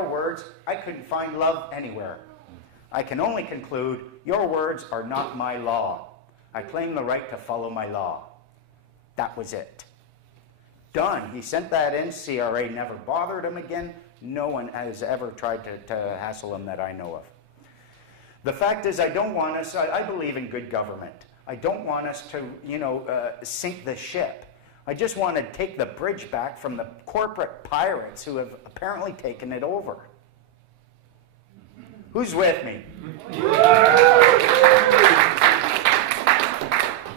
your words, I couldn't find love anywhere. I can only conclude, your words are not my law. I claim the right to follow my law. That was it. Done. He sent that in. CRA never bothered him again. No one has ever tried to hassle him that I know of. The fact is, I don't want us, I believe in good government. I don't want us to, sink the ship. I just want to take the bridge back from the corporate pirates who have apparently taken it over. Who's with me?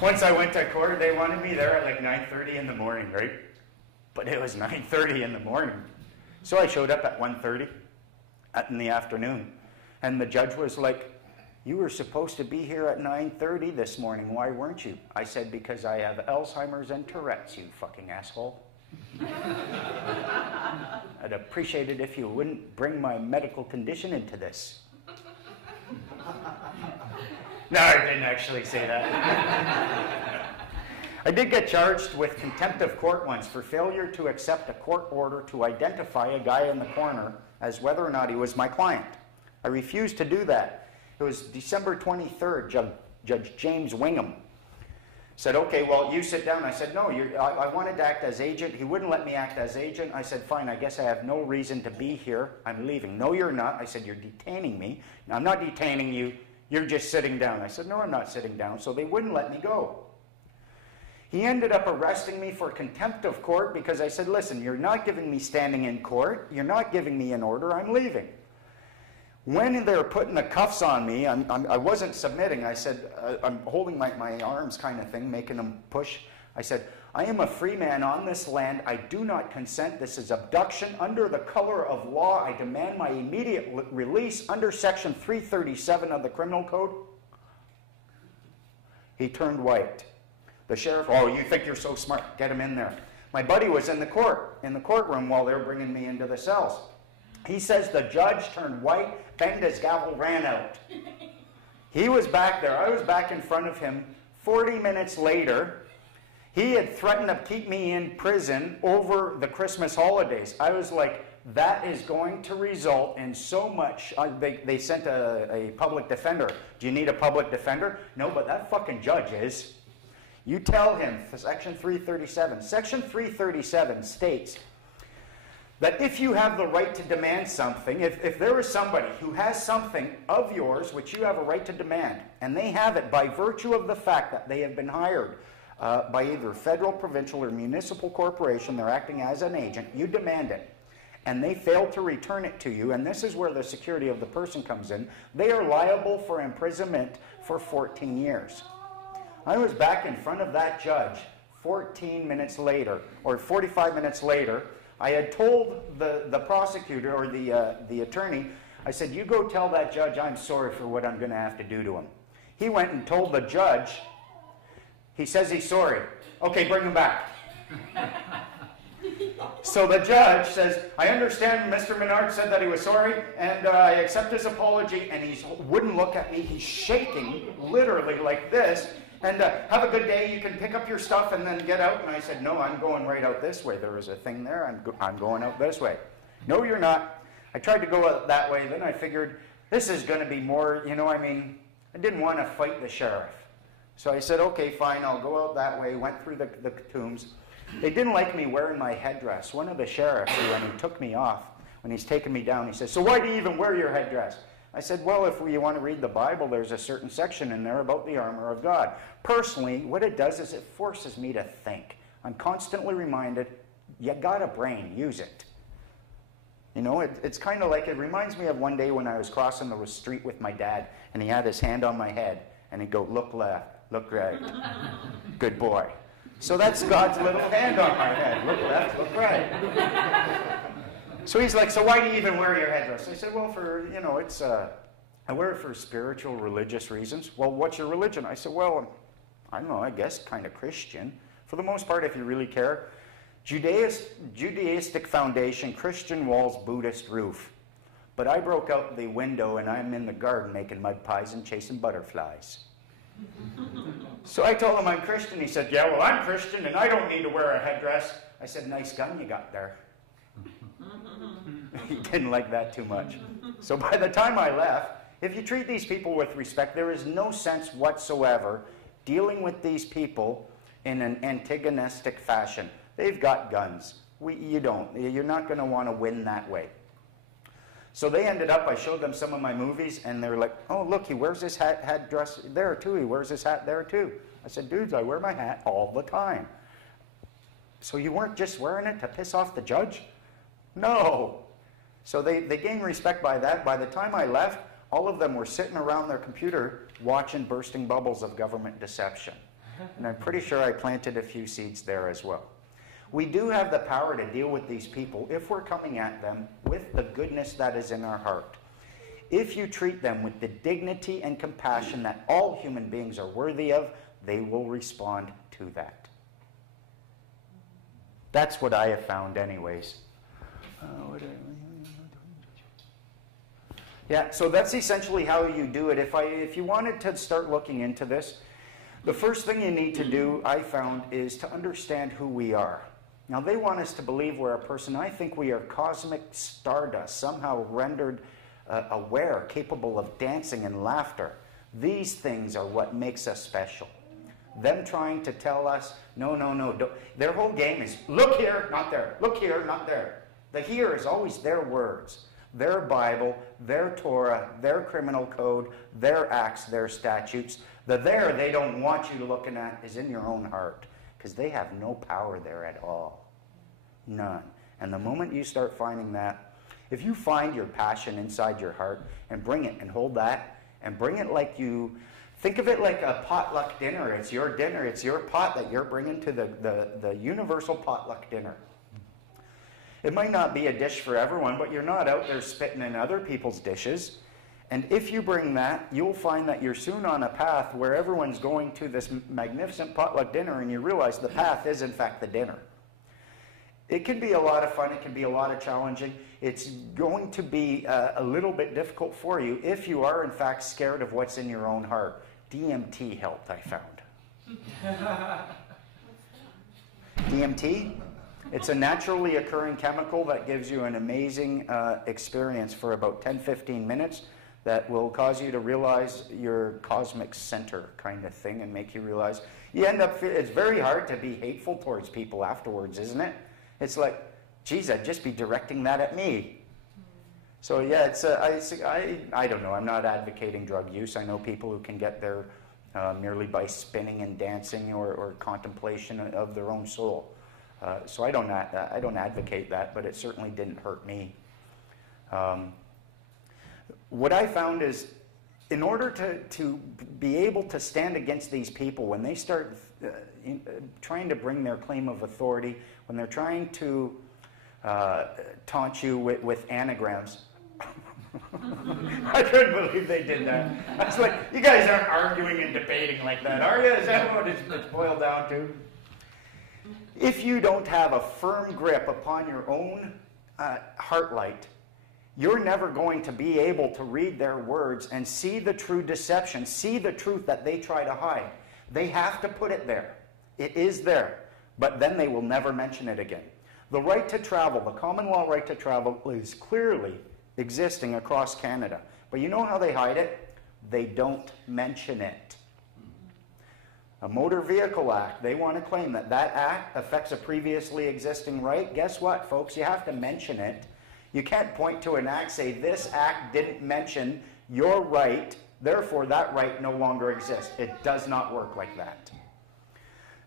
Once I went to court, they wanted me there at like 9:30 in the morning, right? But it was 9:30 in the morning. So I showed up at 1:30 in the afternoon. And the judge was like, you were supposed to be here at 9:30 this morning. Why weren't you? I said, because I have Alzheimer's and Tourette's, you fucking asshole. I'd appreciate it if you wouldn't bring my medical condition into this. No, I didn't actually say that. I did get charged with contempt of court once for failure to accept a court order to identify a guy in the corner as whether or not he was my client. I refused to do that. It was December 23rd, Judge James Wingham said, okay, well, you sit down. I said, no, I wanted to act as agent. He wouldn't let me act as agent. I said, fine, I guess I have no reason to be here. I'm leaving. No, you're not. I said, you're detaining me. No, I'm not detaining you. You're just sitting down. I said, no, I'm not sitting down. So they wouldn't let me go. He ended up arresting me for contempt of court because I said, listen, you're not giving me standing in court. You're not giving me an order. I'm leaving. When they were putting the cuffs on me, I wasn't submitting. I said, I'm holding my arms kind of thing, making them push. I said, I am a free man on this land. I do not consent. This is abduction. Under the color of law, I demand my immediate release under Section 337 of the Criminal Code. He turned white. The sheriff, oh, you think you're so smart. Get him in there. My buddy was in the courtroom while they were bringing me into the cells. He says the judge turned white, banged his gavel, ran out. He was back there. I was back in front of him. 40 minutes later, he had threatened to keep me in prison over the Christmas holidays. I was like, that is going to result in so much. They sent a public defender. Do you need a public defender? No, but that fucking judge is. You tell him, Section 337. Section 337 states that if you have the right to demand something, if there is somebody who has something of yours which you have a right to demand, and they have it by virtue of the fact that they have been hired by either federal, provincial, or municipal corporation, they're acting as an agent, you demand it, and they fail to return it to you, and this is where the security of the person comes in, they are liable for imprisonment for 14 years. I was back in front of that judge 14 minutes later, or 45 minutes later. I had told the prosecutor or the attorney, I said, you go tell that judge I'm sorry for what I'm going to have to do to him. He went and told the judge, he says he's sorry. Okay, bring him back. So the judge says, I understand Mr. Menard said that he was sorry, and I accept his apology, and he wouldn't look at me. He's shaking, literally like this. And have a good day, you can pick up your stuff and then get out. And I said, no, I'm going right out this way. There was a thing there, I'm going out this way. No, you're not. I tried to go out that way, then I figured, this is going to be more, I didn't want to fight the sheriff. So I said, okay, fine, I'll go out that way, went through the tombs. They didn't like me wearing my headdress. One of the sheriffs, when he took me off, when he's taking me down, he says, so why do you even wear your headdress? I said, well, if you want to read the Bible, there's a certain section in there about the armor of God. Personally, what it does is it forces me to think. I'm constantly reminded, you got a brain, use it. It's kind of like, it reminds me of one day when I was crossing the street with my dad, and he had his hand on my head, and he'd go, look left, look right, good boy. So that's God's little hand on my head, look left, look right. So he's like, so why do you even wear your headdress? I said, well, I wear it for spiritual, religious reasons. Well, what's your religion? I said, well, I don't know, I guess kind of Christian. For the most part, if you really care. Judaistic foundation, Christian walls, Buddhist roof. But I broke out the window and I'm in the garden making mud pies and chasing butterflies. So I told him I'm Christian. He said, yeah, well, I'm Christian and I don't need to wear a headdress. I said, nice gun you got there. He didn't like that too much. So by the time I left, if you treat these people with respect, there is no sense whatsoever dealing with these people in an antagonistic fashion. They've got guns. You don't. You're not going to want to win that way. So they ended up, I showed them some of my movies, and they were like, oh, look, he wears his hat dress there too. He wears his hat there too. I said, dudes, I wear my hat all the time. So you weren't just wearing it to piss off the judge? No. So they gained respect by that. By the time I left, all of them were sitting around their computer watching bursting bubbles of government deception. And I'm pretty sure I planted a few seeds there as well. We do have the power to deal with these people if we're coming at them with the goodness that is in our heart. If you treat them with the dignity and compassion that all human beings are worthy of, they will respond to that. That's what I have found anyways. Yeah, so that's essentially how you do it. If you wanted to start looking into this, the first thing you need to do, I found, is to understand who we are. Now, they want us to believe we're a person. I think we are cosmic stardust, somehow rendered aware, capable of dancing and laughter. These things are what makes us special. Them trying to tell us, no, no, no. Don't. Their whole game is, look here, not there. Look here, not there. The here is always their words, their Bible, their Torah, their criminal code, their acts, their statutes. The there they don't want you looking at is in your own heart, because they have no power there at all. None. And the moment you start finding that, if you find your passion inside your heart and bring it and hold that and bring it like you, think of it like a potluck dinner. It's your dinner. It's your pot that you're bringing to the universal potluck dinner. It might not be a dish for everyone, but you're not out there spitting in other people's dishes. And if you bring that, you'll find that you're soon on a path where everyone's going to this magnificent potluck dinner, and you realize the path is, in fact, the dinner. It can be a lot of fun. It can be a lot of challenging. It's going to be a little bit difficult for you if you are, in fact, scared of what's in your own heart. DMT helped, I found. DMT? It's a naturally occurring chemical that gives you an amazing experience for about 10-15 minutes that will cause you to realize your cosmic center kind of thing and make you realize you end up, it's very hard to be hateful towards people afterwards, isn't it? It's like, geez, I'd just be directing that at me. So yeah, I don't know, I'm not advocating drug use. I know people who can get there merely by spinning and dancing or contemplation of their own soul. So I don't advocate that, but it certainly didn't hurt me. What I found is, in order to be able to stand against these people, when they start trying to bring their claim of authority, when they're trying to taunt you with anagrams, I couldn't believe they did that. I was like, you guys aren't arguing and debating like that, are you? Is that what it's boiled down to? If you don't have a firm grip upon your own heart light, you're never going to be able to read their words and see the true deception, see the truth that they try to hide. They have to put it there. It is there, but then they will never mention it again. The right to travel, the common law right to travel, is clearly existing across Canada. But you know how they hide it? They don't mention it. A Motor Vehicle Act, they want to claim that that act affects a previously existing right. Guess what, folks? You have to mention it. You can't point to an act, say this act didn't mention your right, therefore that right no longer exists. It does not work like that.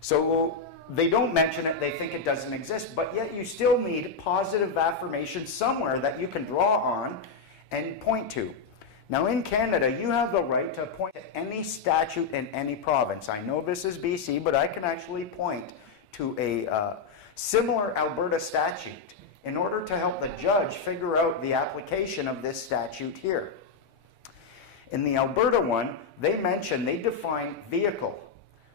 So they don't mention it, they think it doesn't exist, but yet you still need positive affirmation somewhere that you can draw on and point to. Now in Canada, you have the right to point to any statute in any province. I know this is BC, but I can actually point to a similar Alberta statute in order to help the judge figure out the application of this statute here. In the Alberta one, they define vehicle.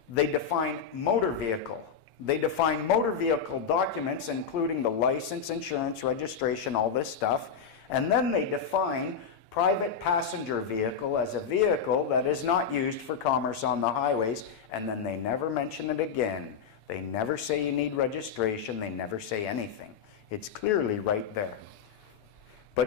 They define motor vehicle. They define motor vehicle documents, including the license, insurance, registration, all this stuff. And then they define private passenger vehicle as a vehicle that is not used for commerce on the highways. And then they never mention it again. They never say you need registration. They never say anything. It's clearly right there.